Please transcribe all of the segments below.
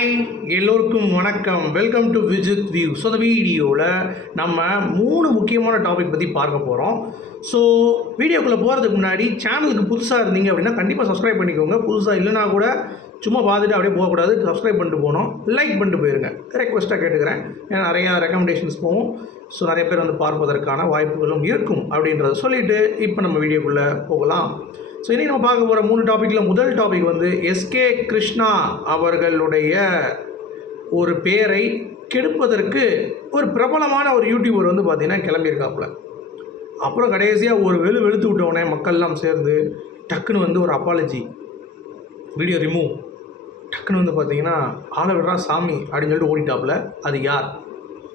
Hi எல்லோருக்கும் வணக்கம். Welcome to Vijith view so இந்த வீடியோவில் நம்ம மூணு முக்கியமான டாபிக் பற்றி பார்க்க போகிறோம் ஸோ வீடியோக்குள்ளே போகிறதுக்கு முன்னாடி சேனலுக்கு புதுசாக இருந்தீங்க அப்படின்னா கண்டிப்பாக சப்ஸ்கிரைப் பண்ணிக்கோங்க. புதுசாக இல்லைனா கூட சும்மா பார்த்துட்டு அப்படியே போகக்கூடாது. சப்ஸ்கிரைப் பண்ணிட்டு போகணும். லைக் பண்ணிட்டு போயிருங்க. ரெக்வஸ்ட்டாக கேட்டுக்கிறேன். ஏன்னா நிறையா ரெக்கமெண்டேஷன்ஸ் போகும். ஸோ நிறைய பேர் வந்து பார்ப்பதற்கான வாய்ப்புகளும் இருக்கும் அப்படின்றத சொல்லிவிட்டு இப்போ நம்ம வீடியோக்குள்ளே போகலாம். ஸோ இனி நம்ம பார்க்க போகிற மூணு டாப்பிக்கில் முதல் டாபிக் வந்து எஸ்கே கிருஷ்ணா அவர்களுடைய ஒரு பேரை கெடுப்பதற்கு ஒரு பிரபலமான ஒரு யூடியூபர் வந்து பார்த்தீங்கன்னா கிளம்பியிருக்காப்புல. அப்புறம் கடைசியாக ஒரு வெளு வெளுத்து விட்டவுடனே மக்கள்லாம் சேர்ந்து டக்குன்னு வந்து ஒரு அப்பாலஜி வீடியோ ரிமூவ் டக்குன்னு வந்து பார்த்தீங்கன்னா ஆளை விடுறா சாமி அப்படின்னு சொல்லிட்டு ஓடிட்டாப்புல. அது யார்?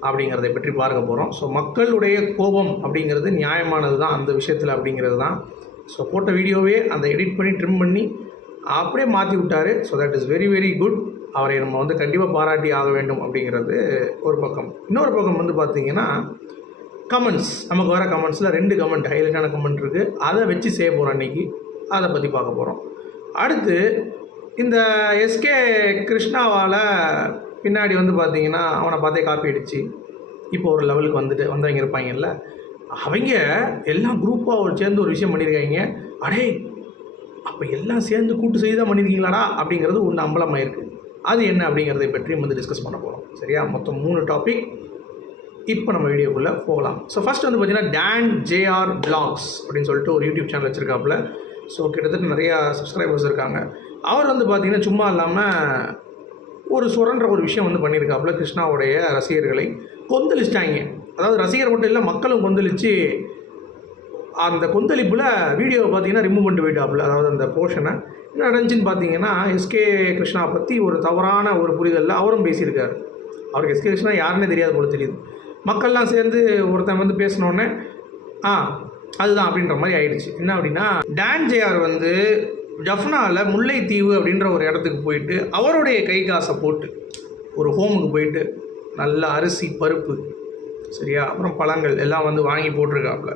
அப்படிங்கிறதை பற்றி பார்க்க போகிறோம் ஸோ மக்களுடைய கோபம் அப்படிங்கிறது நியாயமானது தான் அந்த விஷயத்தில் அப்படிங்கிறது தான். ஸோ போட்ட வீடியோவே அந்த எடிட் பண்ணி ட்ரிம் பண்ணி அப்படியே மாற்றி விட்டார். So that is very very good அவரை நம்ம வந்து கண்டிப்பாக பாராட்டி ஆக வேண்டும் அப்படிங்கிறது ஒரு பக்கம். இன்னொரு பக்கம் வந்து பார்த்திங்கன்னா கமெண்ட்ஸ் நமக்கு வர கமெண்ட்ஸில் ரெண்டு கமெண்ட் ஹைலைட்டான கமெண்ட் இருக்குது அதை வச்சு செய்ய போகிறோம் அன்றைக்கி அதை பற்றி பார்க்க போகிறோம் அடுத்து இந்த எஸ்கே கிருஷ்ணாவால் பின்னாடி வந்து பார்த்தீங்கன்னா அவனை பார்த்தே காப்பி அடித்து இப்போ ஒரு லெவலுக்கு வந்துட்டு வந்தவங்க இருப்பாங்கல்ல அவங்க எல்லாம் குரூப்பாக ஒரு சேர்ந்து ஒரு விஷயம் பண்ணியிருக்காங்க அடே அப்போ எல்லாம் சேர்ந்து கூட்டு செய்து தான் பண்ணியிருக்கீங்களாடா அப்படிங்கிறது ஒன்று அம்பலமாக இருக்குது அது என்ன அப்படிங்கிறதை பற்றியும் வந்து டிஸ்கஸ் பண்ண போகிறோம் சரியா? மொத்தம் மூணு டாபிக் இப்போ நம்ம வீடியோக்குள்ளே போகலாம். ஸோ ஃபஸ்ட் வந்து பார்த்தீங்கன்னா டேன் ஜேஆர் பிளாக்ஸ் அப்படின்னு சொல்லிட்டு ஒரு யூடியூப் சேனல் வச்சுருக்காப்புல. ஸோ கிட்டத்தட்ட நிறையா சப்ஸ்கிரைபர்ஸ் இருக்காங்க. அவர் வந்து பார்த்திங்கன்னா சும்மா இல்லாமல் ஒரு சுரன்ற ஒரு விஷயம் வந்து பண்ணியிருக்காப்புல கிருஷ்ணாவுடைய ரசிகர்களை கொந்தளிச்சிட்டாங்க. அதாவது ரசிகர் மட்டும் இல்லை மக்களும் கொந்தளித்து அந்த கொந்தளிப்பில் வீடியோவை பார்த்தீங்கன்னா ரிமூவ் பண்ணிட்டு போயிட்டாப்புல. அதாவது அந்த போர்ஷனை என்ன நடந்துச்சுன்னு பார்த்தீங்கன்னா எஸ்கே கிருஷ்ணா பற்றி ஒரு தவறான ஒரு புரிதலில் அவரும் பேசியிருக்கார். அவருக்கு எஸ்கே கிருஷ்ணா யாருன்னே தெரியாது போல தெரியுது. மக்கள்லாம் சேர்ந்து ஒருத்தன் வந்து பேசினோடனே ஆ அதுதான் அப்படின்ற மாதிரி ஆயிடுச்சு. என்ன அப்படின்னா டான் ஜேஆர் வந்து ஜஃப்னாவில் முல்லைத்தீவு அப்படின்ற ஒரு இடத்துக்கு போயிட்டு அவருடைய கை காசை போட்டு ஒரு ஹோமுக்கு போயிட்டு நல்ல அரிசி பருப்பு சரியா? அப்புறம் பழங்கள் எல்லாம் வந்து வாங்கி போட்டிருக்காப்புல.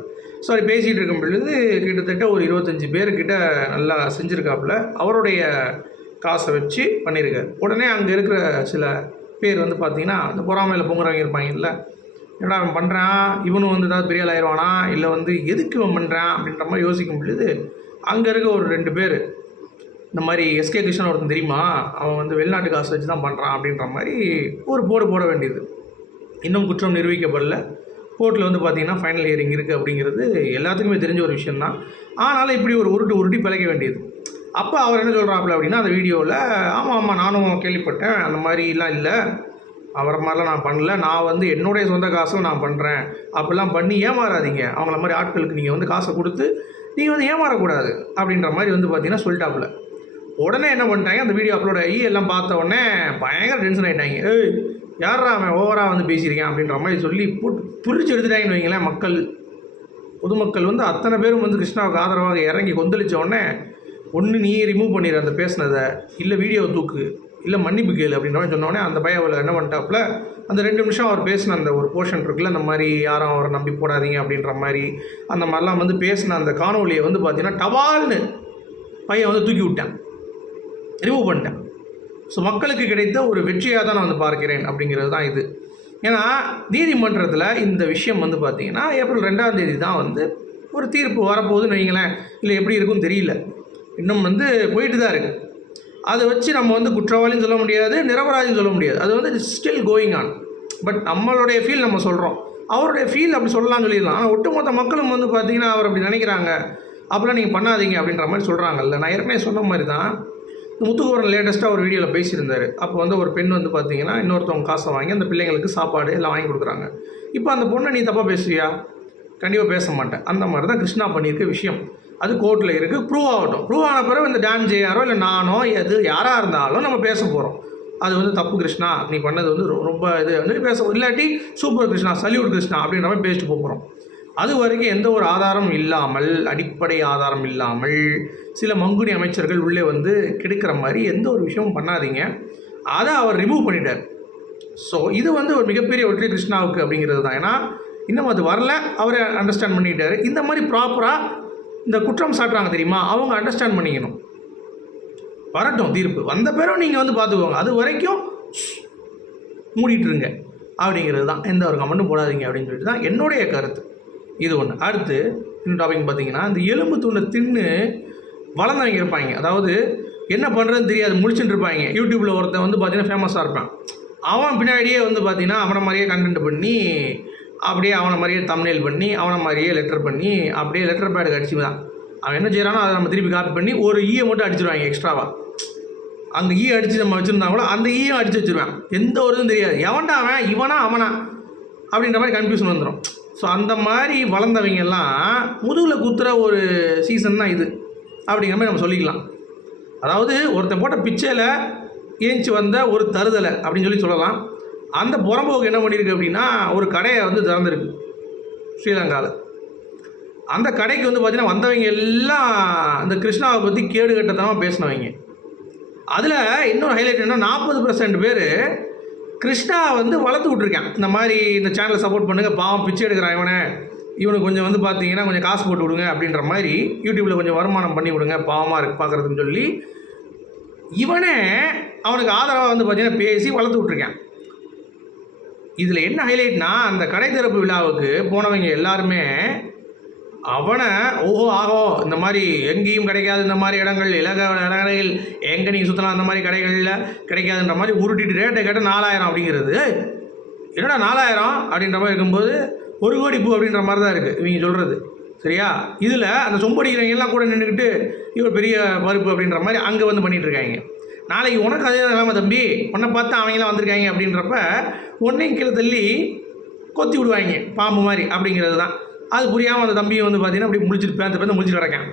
சாரி பேசிகிட்டு இருக்கும் பொழுது கிட்டத்தட்ட ஒரு இருபத்தஞ்சி பேர்கிட்ட நல்லா செஞ்சுருக்காப்புல. அவருடைய காசை வச்சு பண்ணியிருக்காரு உடனே அங்கே இருக்கிற சில பேர் வந்து பார்த்திங்கன்னா அந்த பொறாமையில் பொங்குறவங்க இருப்பாங்கல்ல. என்னடா அவன் பண்ணுறான் இவனும் வந்து ஏதாவது பெரிய ஆள் ஆயிடுவானா இல்லை வந்து எதுக்கு இவன் பண்ணுறான் அப்படின்ற மாதிரி யோசிக்கும் பொழுது அங்கே இருக்க ஒரு ரெண்டு பேர் இந்த மாதிரி எஸ்கே கிருஷ்ணன் ஒருத்தன் தெரியுமா? அவன் வந்து வெளிநாட்டு காசு வச்சு தான் பண்ணுறான் அப்படின்ற மாதிரி ஒரு போடு போட வேண்டியது. இன்னும் குற்றம் நிரூபிக்கப்படல. கோர்ட்டில் வந்து பார்த்திங்கன்னா ஃபைனல் ஹியரிங் இருக்குது அப்படிங்கிறது எல்லாத்துக்குமே தெரிஞ்ச ஒரு விஷயந்தான் ஆனாலும் இப்படி ஒரு உருட்டு உருட்டி பிழைக்க வேண்டியது. அப்போ அவர் என்ன சொல்கிறாப்புல அப்படின்னா அந்த வீடியோவில் ஆமாம் ஆமாம் நானும் கேள்விப்பட்டேன். அந்த மாதிரிலாம் இல்லை. அவரை மாதிரிலாம் நான் பண்ணல. நான் வந்து என்னுடைய சொந்த காசும் நான் பண்ணுறேன் அப்படிலாம் பண்ணி ஏமாறாதீங்க. அவங்கள மாதிரி ஆட்களுக்கு நீங்கள் வந்து காசை கொடுத்து நீங்கள் வந்து ஏமாறக்கூடாது அப்படின்ற மாதிரி வந்து பார்த்தீங்கன்னா சொல்லிட்டாப்புல. உடனே என்ன பண்ணிட்டாங்க? அந்த வீடியோ அப்லோட் ஆகி எல்லாம் பார்த்த உடனே பயங்கர டென்ஷன் ஆகிட்டாங்க ஏய் யாரா அவன் ஓவராக வந்து பேசியிருக்கேன் அப்படின்ற மாதிரி சொல்லி புட் பிரித்து எடுத்துட்டாங்கன்னு வைங்களேன் மக்கள். பொதுமக்கள் வந்து அத்தனை பேரும் வந்து கிருஷ்ணாவுக்கு ஆதரவாக இறங்கி கொந்தளிச்ச உடனே ஒன்று நீ ரிமூவ் பண்ணிடு அந்த பேசினதை. இல்லை வீடியோ தூக்கு. இல்லை மன்னிப்பு கேளு அப்படின்ற மாதிரி சொன்னோடனே அந்த பையன் என்ன பண்ணிட்டாப்புல அந்த ரெண்டு நிமிஷம் அவர் பேசின அந்த ஒரு போர்ஷன் இருக்குல்ல அந்த மாதிரி யாரும் அவரை நம்பி போடாதீங்க அப்படின்ற மாதிரி அந்த மாதிரிலாம் வந்து பேசின அந்த காணொலியை வந்து பார்த்தீங்கன்னா டவால்னு பையன் வந்து தூக்கி விட்டான். ரிமூவ் பண்ணிட்டேன். ஸோ மக்களுக்கு கிடைத்த ஒரு வெற்றியாக தான் நான் வந்து பார்க்கிறேன் அப்படிங்கிறது தான் இது. ஏன்னா நீதிமன்றத்தில் இந்த விஷயம் வந்து பார்த்திங்கன்னா ஏப்ரல் ரெண்டாம் தேதி தான் வந்து ஒரு தீர்ப்பு வரப்போகுதுன்னு வைங்களேன். இல்லை எப்படி இருக்குன்னு தெரியல. இன்னும் வந்து போயிட்டு தான் இருக்குது அதை வச்சு நம்ம வந்து குற்றவாளின்னு சொல்ல முடியாது நிரபராதின்னு சொல்ல முடியாது. அது வந்து ஸ்டில் கோயிங் ஆன் பட் நம்மளுடைய ஃபீல் நம்ம சொல்கிறோம் அவருடைய ஃபீல் அப்படி சொல்லலாம்னு சொல்லிடலாம். ஆனால் ஒட்டுமொத்த மக்களும் வந்து பார்த்திங்கன்னா அவர் அப்படி நினைக்கிறாங்க. அப்படிலாம் நீங்கள் பண்ணாதீங்க அப்படின்ற மாதிரி சொல்கிறாங்கல்ல நான் ஏற்கனவே சொன்ன மாதிரி தான் முத்துக்குமரன் லேட்டஸ்ட்டாக ஒரு வீடியோவில் பேசியிருந்தார். அப்போ வந்து ஒரு பெண் வந்து பார்த்தீங்கன்னா இன்னொருத்தவங்க காசை வாங்கி அந்த பிள்ளைங்களுக்கு சாப்பாடு எல்லாம் வாங்கி கொடுக்குறாங்க. இப்போ அந்த பொண்ணை நீ தப்பாக பேசுவியா கண்டிப்பாக பேச மாட்டேன். அந்த மாதிரி தான் கிருஷ்ணா பண்ணியிருக்க விஷயம். அது கோர்ட்டில் இருக்குது ப்ரூவ் ஆகட்டும். ப்ரூவ் ஆன பிறகு இந்த டான் ஜெயாரோ இல்லை நானோ எது யாராக இருந்தாலும் நம்ம பேச போகிறோம் அது வந்து தப்பு கிருஷ்ணா. நீ பண்ணது வந்து ரொம்ப இது வந்து பேச இல்லாட்டி சூப்பர் கிருஷ்ணா சல்யூட் கிருஷ்ணா அப்படின்ற மாதிரி பேசிட்டு போகிறோம் அது வரைக்கும் எந்த ஒரு ஆதாரம் இல்லாமல் அடிப்படை ஆதாரம் இல்லாமல் சில மங்குனி அமைச்சர்கள் உள்ளே வந்து கெடுக்கிற மாதிரி எந்த ஒரு விஷயமும் பண்ணாதீங்க. அதை அவர் ரிமூவ் பண்ணிட்டார். ஸோ இது வந்து ஒரு மிகப்பெரிய வெற்றி கிருஷ்ணாவுக்கு அப்படிங்கிறது தான். ஏன்னா இன்னும் அது வரல. அவரை அண்டர்ஸ்டாண்ட் பண்ணிக்கிட்டாரு இந்த மாதிரி ப்ராப்பராக இந்த குற்றம் சாட்டுறாங்க தெரியுமா? அவங்க அண்டர்ஸ்டாண்ட் பண்ணிக்கணும். வரட்டும் தீர்ப்பு. வந்த பேரும் நீங்கள் வந்து பார்த்துக்கோங்க. அது வரைக்கும் மூடிட்டுருங்க அப்படிங்கிறது தான். எந்த ஒரு கமெண்ட்டும் போடாதீங்க அப்படின்னு சொல்லிட்டு தான் என்னுடைய கருத்து. இது ஒன்று அடுத்து இன்னும் டாபிக் பார்த்தீங்கன்னா இந்த எலும்பு துண்டை தின்னு வளர்ந்தவங்க இருப்பாங்க. அதாவது என்ன பண்ணுறதுன்னு தெரியாது முடிச்சுட்டு இருப்பாங்க. யூடியூப்பில் ஒருத்தன் வந்து பார்த்தீங்கன்னா ஃபேமஸாக இருப்பான். அவன் பின்னாடியே வந்து பார்த்தீங்கன்னா அவனை மாதிரியே கண்டென்ட் பண்ணி அப்படியே அவனை மாதிரியே தமிழில் பண்ணி அவனை மாதிரியே லெட்டர் பண்ணி அப்படியே லெட்டர் பேடுக்கு அடிச்சு தான் அவன் என்ன செய்கிறானோ அதை நம்ம திருப்பி காப்பி பண்ணி ஒரு ஈயை மட்டும் அடிச்சிருவாங்க எக்ஸ்ட்ராவாக அந்த ஈ அடித்து நம்ம வச்சுருந்தா கூட அந்த ஈயும் அடித்து வச்சுருவேன். எந்த ஒரு இதுவும் தெரியாது. எவன்டா அவன்? இவனா அவனா? அப்படின்ற மாதிரி கன்ஃபியூஷன் வந்துடும் ஸோ அந்த மாதிரி வளர்ந்தவங்க எல்லாம் முதுகில் குத்துற ஒரு சீசன் தான் இது. அப்படிங்கிற மாதிரி நம்ம சொல்லிக்கலாம். அதாவது ஒருத்தன் போட்ட பிச்சையில் ஏஞ்சி வந்த ஒரு தருதலை அப்படின்னு சொல்லி சொல்லலாம். அந்த புறம்போக்கு என்ன பண்ணியிருக்கு அப்படின்னா ஒரு கடையை வந்து திறந்துருக்கு. ஸ்ரீலங்காவில் அந்த கடைக்கு வந்து பார்த்திங்கன்னா வந்தவங்க எல்லாம் இந்த கிருஷ்ணாவை பற்றி கேடு கட்டத்தனமாக பேசினவங்க. அதில் இன்னொரு ஹைலைட் என்ன நாற்பது பர்சன்ட் பேர் கிருஷ்ணா வந்து வளர்த்து விட்ருக்கேன் இந்த மாதிரி இந்த சேனலை சப்போர்ட் பண்ணுங்கள் பாவம் பிச்சை எடுக்கிறான் இவனை. இவனுக்கு கொஞ்சம் வந்து பார்த்தீங்கன்னா கொஞ்சம் காசு போட்டு விடுங்க அப்படின்ற மாதிரி யூடியூப்பில் கொஞ்சம் வருமானம் பண்ணி விடுங்க. பாவமாக இருக்கு பார்க்குறதுன்னு சொல்லி இவனே அவனுக்கு ஆதரவாக வந்து பார்த்தீங்கன்னா பேசி வளர்த்து விட்ருக்கேன் இதில் என்ன ஹைலைட்னா அந்த கடை திறப்பு விழாவுக்கு போனவங்க எல்லாருமே அவனை ஓஹோ ஆகோ இந்த மாதிரி எங்கேயும் கிடைக்காது இந்த மாதிரி இடங்கள் இலக இடங்களில் எங்கே நீங்கள் சுற்றலாம் அந்த மாதிரி கடைகளில் கிடைக்காதுன்ற மாதிரி உருட்டிட்டு ரேட்டை கேட்டால் நாலாயிரம் அப்படிங்கிறது. என்னடா நாலாயிரம்? அப்படின்ற மாதிரி இருக்கும்போது ஒரு கோடி பூ அப்படின்ற மாதிரி தான் இருக்குது இவங்க சொல்கிறது சரியா? இதில் அந்த சொம்படிக்கிறவங்க எல்லாம் கூட நின்றுக்கிட்டு இவர் பெரிய பருப்பு அப்படின்ற மாதிரி அங்கே வந்து பண்ணிகிட்ருக்காங்க நாளைக்கு உனக்கு அதே நிலைமை தம்பி. உன்னை பார்த்து அவங்களாம் வந்திருக்காங்க அப்படின்றப்ப உன்னையும் கீழே தள்ளி கொத்தி விடுவாங்க பாம்பு மாதிரி அப்படிங்கிறது தான். அது புரியாமல் அந்த தம்பியை வந்து பார்த்தீங்கன்னா அப்படியே முடிச்சுட்டு பேந்த பேந்த முடிச்சுட்டு வரக்கேன்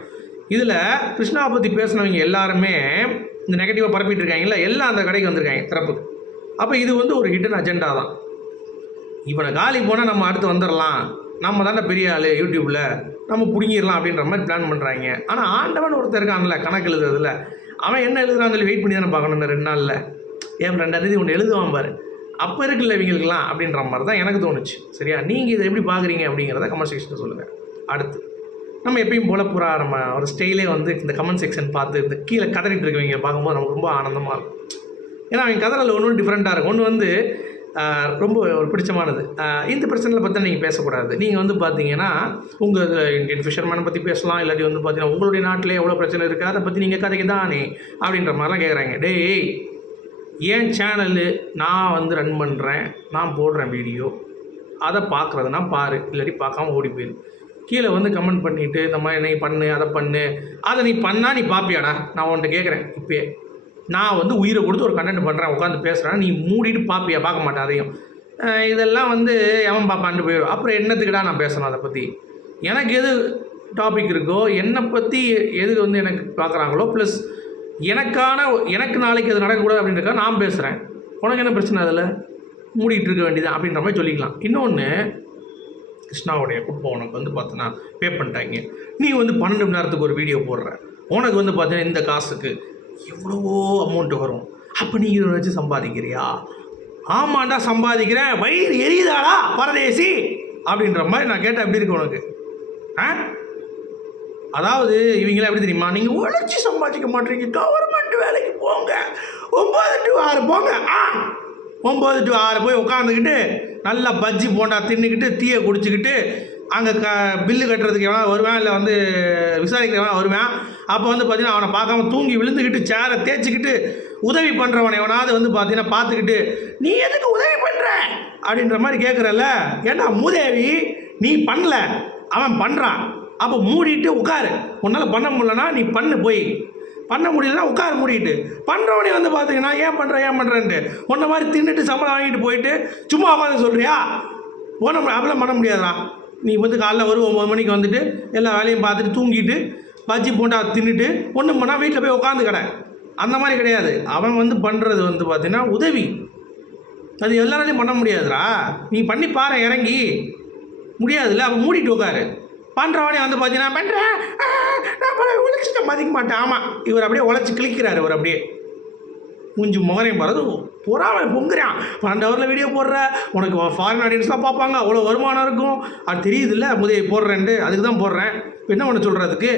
இதில் கிருஷ்ணா பற்றி பேசினவங்க எல்லாருமே இந்த நெகட்டிவாக பரப்பிட்டு இருக்காங்கல்ல எல்லாம் அந்த கடைக்கு வந்திருக்காங்க திறப்பு. அப்போ இது வந்து ஒரு ஹிடன் அஜெண்டா தான். இவனை காலி போனால் நம்ம அடுத்து வந்துடலாம் நம்ம தானே பெரிய ஆள் யூடியூப்பில் நம்ம பிடுங்கிடலாம் அப்படின்ற மாதிரி பிளான் பண்ணுறாங்க ஆனால் ஆண்டவன் ஒருத்தர் இருக்கான்ல கணக்கு எழுதுறதுல. அவன் என்ன எழுதுறான்னு சொல்லி வெயிட் பண்ணி தானே பார்க்கணும் ரெண்டு நாளில். ஏன் ரெண்டாம் தேதி ஒன்று எழுதுவான் பாரு. அப்போ இருக்குல்ல இவங்களுக்குலாம் அப்படின்ற மாதிரி தான் எனக்கு தோணுச்சு. சரியா? நீங்கள் இதை எப்படி பார்க்குறீங்க அப்படிங்கிறத கமெண்ட் செக்ஷனில் சொல்லுங்கள் அடுத்து நம்ம எப்பயும் போல புறா நம்ம ஒரு ஸ்டைலே வந்து இந்த கமெண்ட் செக்ஷன் பார்த்து இந்த கீழே கதறிட்டு இருக்கவங்க பார்க்கும்போது நமக்கு ரொம்ப ஆனந்தமாக இருக்கும். ஏன்னா அவங்க கதறில் ஒன்று ஒன்று டிஃப்ரெண்ட்டாக இருக்கும். ஒன்று வந்து ரொம்ப ஒரு பிடிச்சமானது. இந்த பிரச்சனையில் பற்றி நீங்கள் பேசக்கூடாது. நீங்கள் வந்து பார்த்தீங்கன்னா உங்கள் இந்தியன் ஃபிஷர்மேனை பற்றி பேசலாம். இல்லாட்டி வந்து பார்த்தீங்கன்னா உங்களுடைய நாட்டிலே எவ்வளோ பிரச்சனை இருக்குது அதை பற்றி நீங்கள் கதைக்கு தானே அப்படின்ற மாதிரிலாம் கேட்குறாங்க டேய் என் சேனலு நான் வந்து ரன் பண்ணுறேன் நான் போடுறேன் வீடியோ அதை பார்க்குறதுனா பாரு இல்லாட்டி பார்க்காம ஓடி போயிரு. கீழே வந்து கமெண்ட் பண்ணிவிட்டு இந்த மாதிரி நீ பண்ணு அதை பண்ணு. அதை நீ பண்ணால் நீ பார்ப்பியாடா நான் உன்கிட்ட கேட்குறேன் இப்போயே. நான் வந்து உயிரை கொடுத்து ஒரு கண்டென்ட் பண்ணுறேன் உட்காந்து பேசுகிறேன் நீ மூடிட்டு பார்ப்பியா பார்க்க மாட்டேன் அதையும். இதெல்லாம் வந்து எவன் பாப்பான்ட்டு போயிடும் அப்புறம் என்னத்துக்குடா நான் பேசணும் அதை பற்றி எனக்கு எது டாபிக் இருக்கோ என்னை பற்றி எது வந்து எனக்கு பார்க்குறாங்களோ ப்ளஸ் எனக்கான எனக்கு நாளைக்கு அது நடக்கக்கூடாது அப்படின்றக்கா நான் பேசுகிறேன் உனக்கு என்ன பிரச்சனை அதில்? மூடிட்டு இருக்க வேண்டியது அப்படின்ற மாதிரி சொல்லிக்கலாம். இன்னொன்று கிருஷ்ணாவுடைய குடும்பம் உனக்கு வந்து பார்த்தோன்னா பே பண்ணிட்டாங்க. நீ வந்து பன்னெண்டு மணி நேரத்துக்கு ஒரு வீடியோ போடுற. உனக்கு வந்து பார்த்தீங்கன்னா இந்த காசுக்கு எவ்வளவோ அமௌண்ட்டு வரும். அப்போ நீ இதை வச்சு சம்பாதிக்கிறியா? ஆமாண்டா சம்பாதிக்கிறேன். வயிறு எரியுதாடா பரதேசி? அப்படின்ற மாதிரி நான் கேட்டால் எப்படி இருக்கு உனக்கு? ஆ? அதாவது இவங்களாம் எப்படி தெரியுமா? நீங்கள் உழைச்சி சம்பாதிக்க மாட்டீங்க கவர்மெண்ட் வேலைக்கு போங்க. ஒம்பது டு ஆறு போங்க. ஆ ஒம்பது டு ஆறு போய் உட்காந்துக்கிட்டு நல்லா பஜ்ஜி போண்டா தின்னுக்கிட்டு தீயை குடிச்சிக்கிட்டு அங்கே க பில்லு கட்டுறதுக்கு எவனா வருவேன் இல்லை வந்து விசாரிக்கிறவனா வருவேன் அப்போ வந்து பார்த்தீங்கன்னா அவனை பார்க்காம தூங்கி விழுந்துக்கிட்டு சேரை தேய்ச்சிக்கிட்டு உதவி பண்ணுறவனை எவனாவது வந்து பார்த்தீங்கன்னா பார்த்துக்கிட்டு நீ எதுக்கு உதவி பண்ணுற அப்படின்ற மாதிரி கேட்குறல்ல ஏன்னா மூதேவி நீ பண்ணல. அவன் பண்ணுறான் அப்போ மூடிட்டு உட்காரு. உன்னால் பண்ண முடியலன்னா நீ பண்ணு போய். பண்ண முடியலன்னா உட்காரு மூடிட்டு. பண்ணுறவனே வந்து பார்த்தீங்கன்னா ஏன் பண்ணுற ஏன் பண்ணுறேன்ட்டு உன்ன மாதிரி தின்னுட்டு சம்பளம் வாங்கிட்டு போயிட்டு சும்மா உட்காந்து சொல்கிறியா போன அப்படிலாம் பண்ண முடியாதுடா. நீ வந்து காலைல ஒரு ஒம்பது மணிக்கு வந்துட்டு எல்லா வேலையும் பார்த்துட்டு தூங்கிட்டு பஜ்ஜி போண்டா தின்னுட்டு ஒன்றும் பண்ணால் வீட்டில் போய் உட்காந்து கடை. அந்த மாதிரி கிடையாது. அவன் வந்து பண்ணுறது வந்து பார்த்தீங்கன்னா உதவி. அது எல்லாராலையும் பண்ண முடியாதுடா. நீ பண்ணி பாரு இறங்கி. முடியாதுல்ல அப்போ மூடிட்டு உட்காரு. பண்ணுறவனே வந்து பார்த்தீங்கன்னா பண்ணுறேன் நான் உழைச்சிட்ட மதிக்க மாட்டேன். ஆமாம் இவர் அப்படியே உழைச்சி கிளிக்கிறார் இவர் அப்படியே. மூஞ்சி முகரையும் பாருது பொறாமல் பொங்குறான். பன்னெண்டு ஹவரில் வீடியோ போடுற. உனக்கு ஃபாரின் ஆடியன்ஸ்லாம் பார்ப்பாங்க. அவ்வளோ வருமானம் இருக்கும். அது தெரியுது இல்லை முதல் போடுறேன்ட்டு. அதுக்கு தான் போடுறேன். இப்போ என்ன ஒன்று சொல்கிறதுக்கு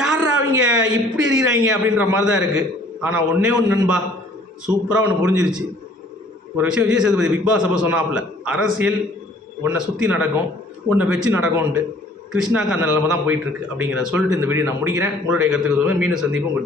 யாரா அவங்க? இப்படி எறிகிறாங்க அப்படின்ற மாதிரி தான் இருக்குது ஆனால் ஒன்றே ஒன்று நண்பா சூப்பராக ஒன்று புரிஞ்சிருச்சு. ஒரு விஷயம் விஜய் சேதுபதி பிக் பாஸ் அப்போ சொன்னாப்புல அரசியல் உன்னை சுற்றி நடக்கும். உன்னை வச்சு நடக்கும்ண்டு. கிருஷ்ணாக்கு அந்த நிலைமை தான் போயிட்டுருக்கு அப்படிங்கிறத சொல்லிட்டு இந்த வீடியோ நான் முடிக்கிறேன். உங்களுடைய கருத்துக்கு சொல்லுங்கள் மீண்டும் சந்திப்போம். குட்